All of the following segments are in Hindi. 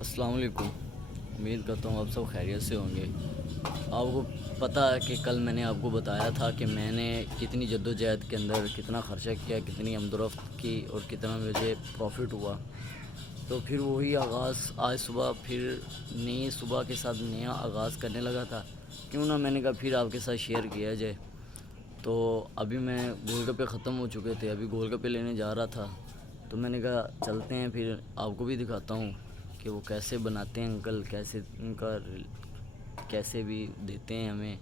अस्सलाम वालेकुम। उम्मीद करता हूँ आप सब खैरियत से होंगे। आपको पता है कि कल मैंने आपको बताया था कि मैंने कितनी जद्दोजहद के अंदर कितना ख़र्चा किया, कितनी आमदोरफ़्त की और कितना मुझे प्रॉफ़िट हुआ। तो फिर वही आगाज़ आज सुबह फिर नई सुबह के साथ नया आगाज़ करने लगा था। क्यों ना मैंने कहा फिर आपके साथ शेयर किया जाए। तो अभी मैं गोलगप्पे ख़त्म हो चुके थे, अभी गोलगप्पे लेने जा रहा था। तो मैंने कहा चलते हैं, फिर आपको भी दिखाता हूँ कि वो कैसे बनाते हैं अंकल, कैसे उनका कैसे भी देते हैं हमें।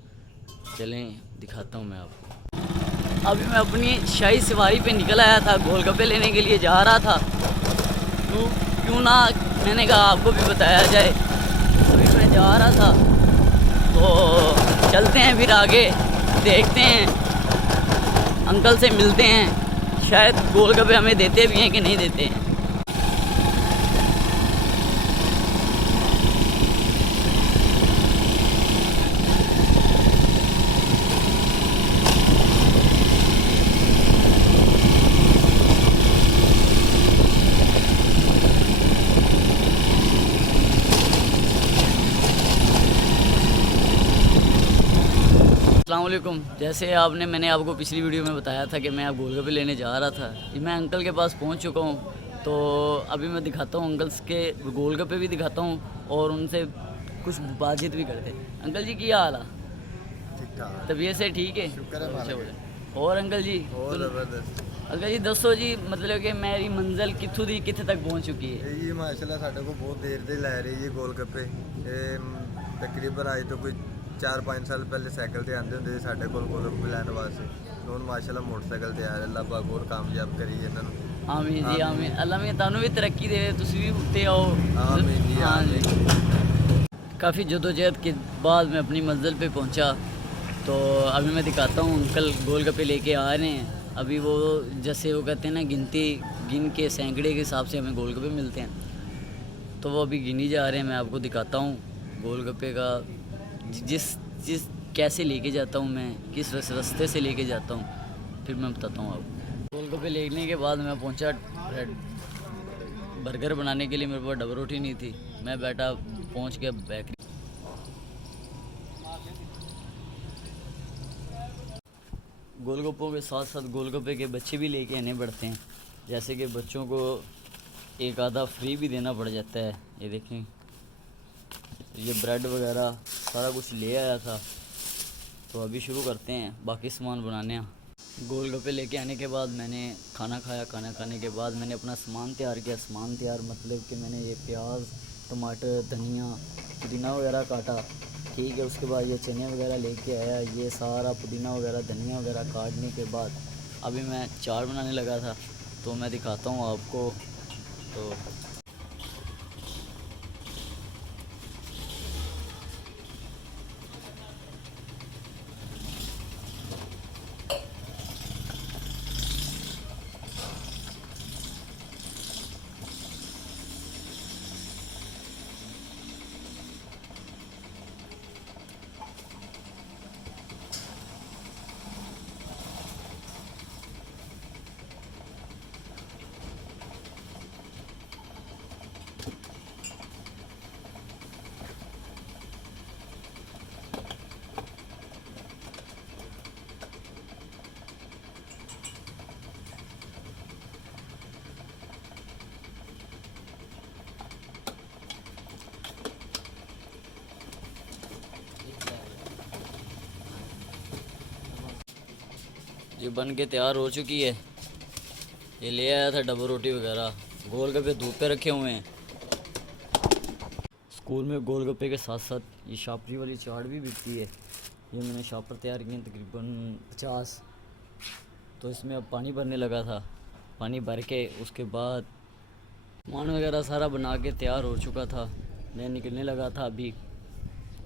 चलें दिखाता हूँ मैं आपको। अभी मैं अपनी शाही सवारी पे निकल आया था, गोलगप्पे लेने के लिए जा रहा था। क्यों क्यों ना मैंने कहा आपको भी बताया जाए। अभी मैं जा रहा था तो चलते हैं फिर आगे, देखते हैं, अंकल से मिलते हैं। शायद गोलगप्पे हमें देते भी हैं कि नहीं देते हैं। अस्सलाम वालेकुम। जैसे मैंने आपको पिछली वीडियो में बताया था कि मैं अब गोलगप्पे लेने जा रहा था, ये मैं अंकल के पास पहुंच चुका हूं। तो अभी मैं दिखाता हूं अंकल्स के गोलगप्पे भी दिखाता हूं और उनसे कुछ बातचीत भी करते हैं। अंकल जी क्या हाल है? ठीक ठाक। तबीयत से ठीक है? शुक्र है मालिक है। और अंकल जी बहुत ज़बरदस्त। अंकल जी दसो जी, मतलब कि मेरी मंजिल कित्थों दी कित्थे तक पहुंच चुकी है? ये माशाल्लाह साढ़े को बहुत देर से लै रही है गोलगप्पे। तकरीबन आज तो कोई 4-5 साल पहले साइकिल से आते होंगे साढ़े को गोलगप्पे लैन वास्ते। तो हुण माशाल्लाह मोटरसाइकिल ते आ रहे। अल्लाह पाक और कामयाब करी इन्होंने। आमीन जी आमीन। अल्लाह मियां तुहानू भी तरक्की दे, तुसी भी उत्ते आओ। आमीन जी हाँ जी। आमीन। काफ़ी जद्दोजहद के बाद मैं अपनी मंजिल पे पहुंचा। तो अभी मैं दिखाता हूँ, अंकल गोलगप्पे लेके आ रहे हैं। अभी वो जैसे वो कहते हैं ना, गिन के सैकड़े के हिसाब से हमें गोलगप्पे मिलते हैं। तो वो अभी गिनी जा रहे हैं। मैं आपको दिखाता हूँ गोलगप्पे का जिस जिस कैसे लेके जाता हूँ मैं, किस रास्ते से लेके जाता हूँ, फिर मैं बताता हूँ आपको। गोलगप्पे लेने के बाद मैं पहुँचा ब्रेड बर्गर बनाने के लिए। मेरे पास डबल रोटी नहीं थी। मैं बैठा, पहुँच गया बेकरी। गोलगप्पों के साथ साथ गोलगप्पे के बच्चे भी लेके आने पड़ते हैं। जैसे कि बच्चों को एक आधा फ्री भी देना पड़ जाता है। ये देखें, ये ब्रेड वगैरह सारा कुछ ले आया था। तो अभी शुरू करते हैं बाकी सामान बनाने। गोलगप्पे लेके आने के बाद मैंने खाना खाया। खाना खाने के बाद मैंने अपना सामान तैयार किया। सामान तैयार मतलब कि मैंने ये प्याज, टमाटर, धनिया, पुदीना वगैरह काटा। ठीक है, उसके बाद ये चने वगैरह लेके आया। ये सारा पुदीना वगैरह, धनिया वगैरह काटने के बाद अभी मैं चाट बनाने लगा था। तो मैं दिखाता हूँ आपको। तो ये बन के तैयार हो चुकी है। ये ले आया था डबल रोटी वगैरह। गोलगप्पे धूप पे रखे हुए हैं। स्कूल में गोलगप्पे के साथ साथ ये शापरी वाली चाट भी बिकती है। ये मैंने शापर तैयार किए तकरीबन 50। तो इसमें अब पानी भरने लगा था। पानी भर के उसके बाद सामान वगैरह सारा बना के तैयार हो चुका था। मैं निकलने लगा था अभी।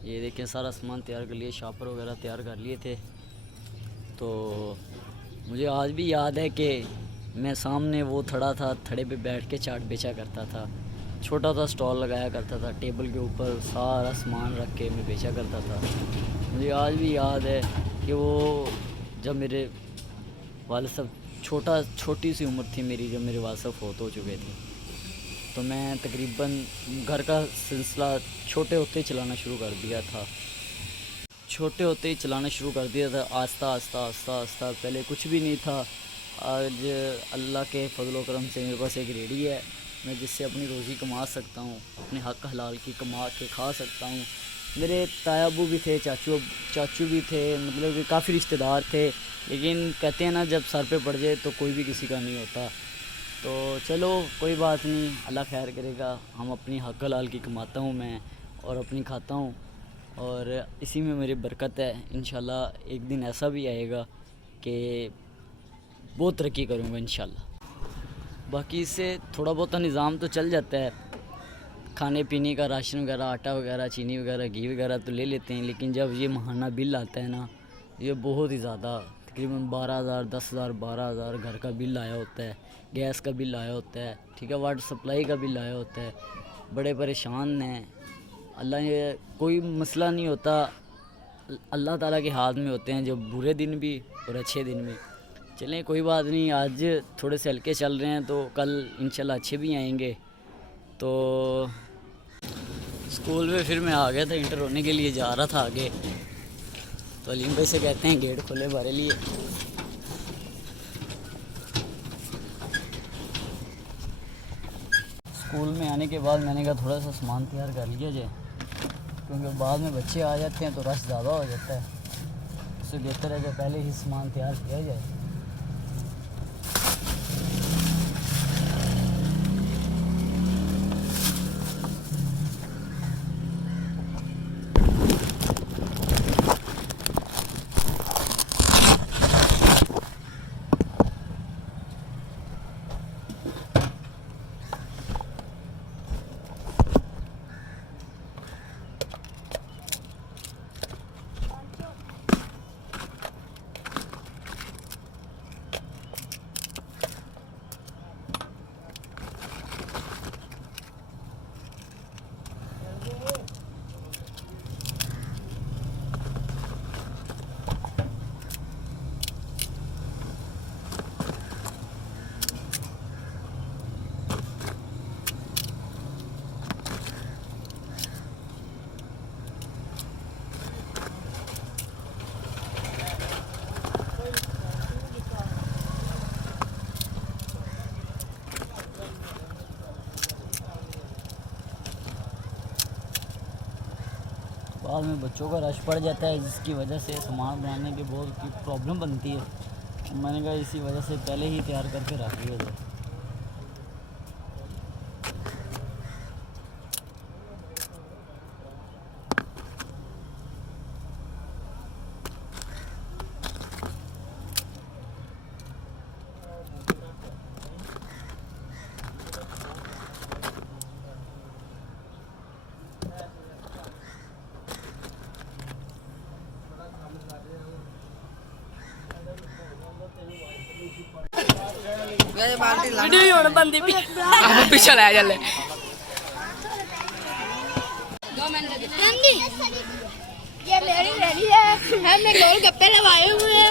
ये देखें, सारा सामान तैयार कर लिए, शापर वगैरह तैयार कर लिए थे। तो मुझे आज भी याद है कि मैं सामने वो थड़ा था, थड़े पे बैठ के चाट बेचा करता था। छोटा सा स्टॉल लगाया करता था, टेबल के ऊपर सारा सामान रख के मैं बेचा करता था। मुझे आज भी याद है कि वो जब मेरे वालिद साहब छोटी सी उम्र थी मेरी, जब मेरे वालिद साहब फ़ौत हो चुके थे। तो मैं तकरीबन घर का सिलसिला छोटे होते ही चलाना शुरू कर दिया था। छोटे होते ही चलाना शुरू कर दिया था, आस्ता आस्ता आस्ता आस्ता। पहले कुछ भी नहीं था। आज अल्लाह के फजल करम से मेरे पास एक रेडी है, मैं जिससे अपनी रोज़ी कमा सकता हूँ, अपने हक हलाल की कमा के खा सकता हूँ। मेरे तायाबू भी थे, चाचू भी थे, मतलब कि काफ़ी रिश्तेदार थे, लेकिन कहते हैं ना जब सर पे पड़ जाए तो कोई भी किसी का नहीं होता। तो चलो कोई बात नहीं, अल्लाह खैर करेगा। हम अपनी हक हलाल की कमाता हूँ मैं और अपनी खाता हूँ, और इसी में मेरी बरकत है। इंशाल्लाह एक दिन ऐसा भी आएगा कि बहुत तरक्की करूँगा इंशाल्लाह। बाकी इससे थोड़ा बहुत निज़ाम तो चल जाता है, खाने पीने का, राशन वगैरह, आटा वगैरह, चीनी वगैरह, घी वगैरह तो ले लेते हैं। लेकिन जब ये माहाना बिल आता है ना, ये बहुत ही ज़्यादा, तकरीबन 12,000, 10,000, 12,000 घर का बिल आया होता है, गैस का बिल आया होता है, ठीक है, वाटर सप्लाई का बिल आया होता है। बड़े परेशान हैं। अल्लाह ये कोई मसला नहीं होता, अल्लाह ताला के हाथ में होते हैं, जो बुरे दिन भी और अच्छे दिन भी। चलें कोई बात नहीं, आज थोड़े से हल्के चल रहे हैं तो कल इंशाल्लाह अच्छे भी आएंगे। तो स्कूल में फिर मैं आ गया था, इंटर होने के लिए जा रहा था आगे, तो अलीम भाई से कहते हैं गेट खोले हमारे लिए। स्कूल में आने के बाद मैंने कहा थोड़ा सा सामान तैयार कर लिया जाए, क्योंकि बाद में बच्चे आ जाते हैं तो रश ज़्यादा हो जाता है। उससे बेहतर है कि पहले ही सामान तैयार किया जाए। बाद में बच्चों का रश पड़ जाता है, जिसकी वजह से सामान बनाने की बहुत प्रॉब्लम बनती है। मैंने कहा इसी वजह से पहले ही तैयार करके रख लिया जाए। वीडियो ही होने बंदी भी आप पीछे लाया चले ये मेरी रेडी है, मैं गोल गप्पे लगाए हुए हैं।